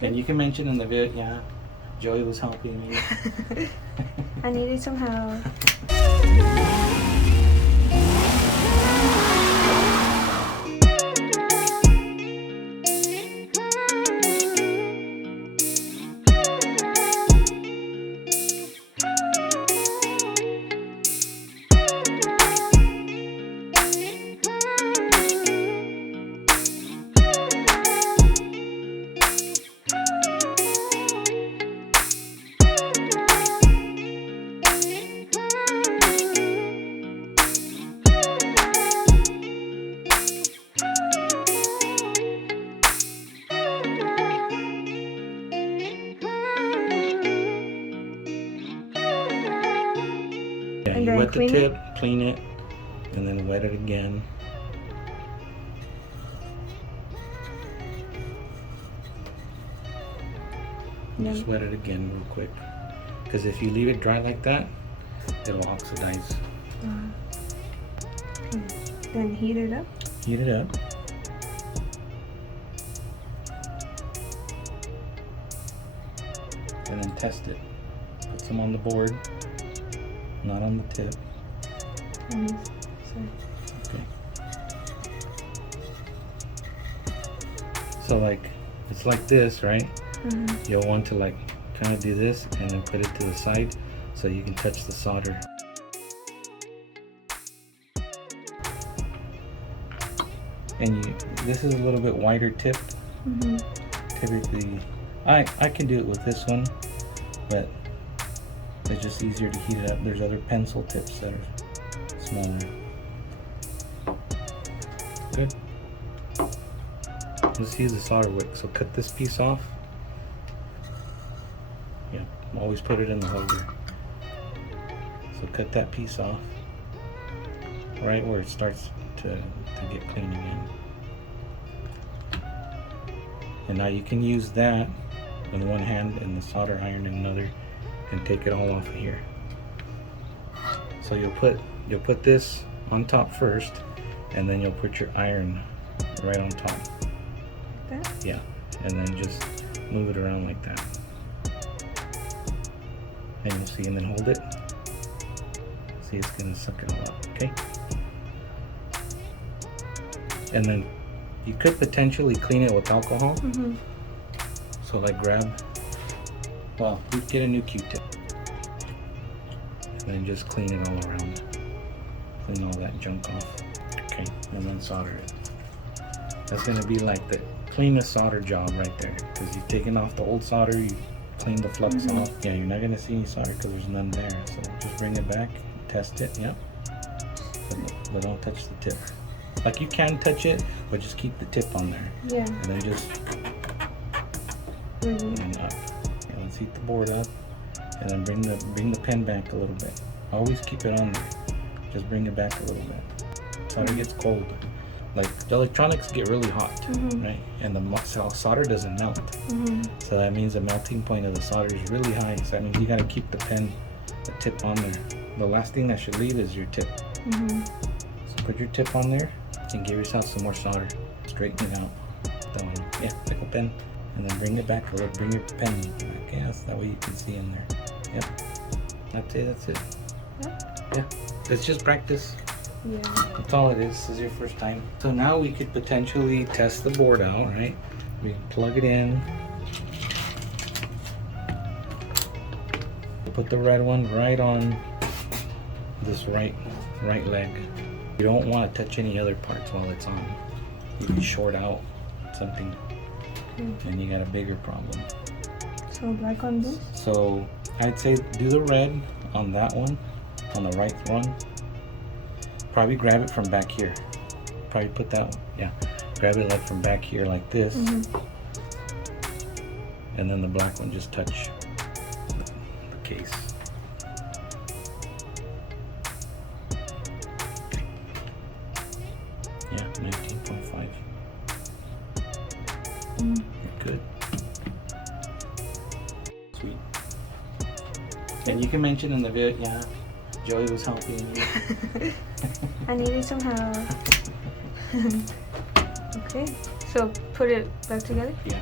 And you can mention in the video, yeah, Joey was helping me. I needed some help. Yeah, And you then wet the clean tip, clean it, and then wet it again. And just wet it again real quick. Because if you leave it dry like that, it'll oxidize. Then heat it up. Heat it up. And then test it. Put some on the board, not on the tip. Okay. So like, it's like this, right? You'll want to like kind of do this and then put it to the side so you can touch the solder. And this is a little bit wider tipped. Typically, I can do it with this one, but it's just easier to heat it up. There's other pencil tips that are smaller. Good. Let's use the solder wick. So cut this piece off. Yeah, always put it in the holder. So cut that piece off right where it starts to get clean again. And now you can use that in one hand and the solder iron in another and take it all off of here. So you'll put this on top first, and then you'll put your iron right on top. Like that? Yeah. And then just move it around like that. And you'll see, and then hold it. See, it's gonna suck it all up, okay? And then you could potentially clean it with alcohol. So like well, you get a new Q-tip. And then just clean it all around. Clean all that junk off. Okay, and then solder it. That's gonna be like the cleanest solder job right there. Because you've taken off the old solder, you clean the flux off. Yeah, you're not gonna see any solder because there's none there. So just bring it back, test it, yep. But don't touch the tip. Like you can touch it, but just keep the tip on there. Yeah. And then just and up. Yeah, let's heat the board up, and then bring the pen back a little bit. Always keep it on there. Just bring it back a little bit. Solder gets cold. Like the electronics get really hot, right? And the solder doesn't melt. So that means the melting point of the solder is really high. So that means you gotta keep the tip on there. The last thing that should leave is your tip. So put your tip on there and give yourself some more solder. Straighten it out. Yeah, pick a pen. And then bring it back a little, bring your pen back. Yes, that way you can see in there. Yep. That's it. Yeah. It's just practice. Yeah. That's all it is. This is your first time. So now we could potentially test the board out, right? We can plug it in. Put the red one right on this right leg. You don't want to touch any other parts while it's on. You can short out something. And you got a bigger problem. So black on this? So I'd say do the red on that one, on the right one. Probably grab it from back here. Probably put that one, yeah. Grab it like from back here like this. And then the black one just touch the case. Yeah, 19.5. Good. Sweet. And you can mention in the video, yeah, Joey was helping me. I needed some help. Okay, so put it back together? Yeah.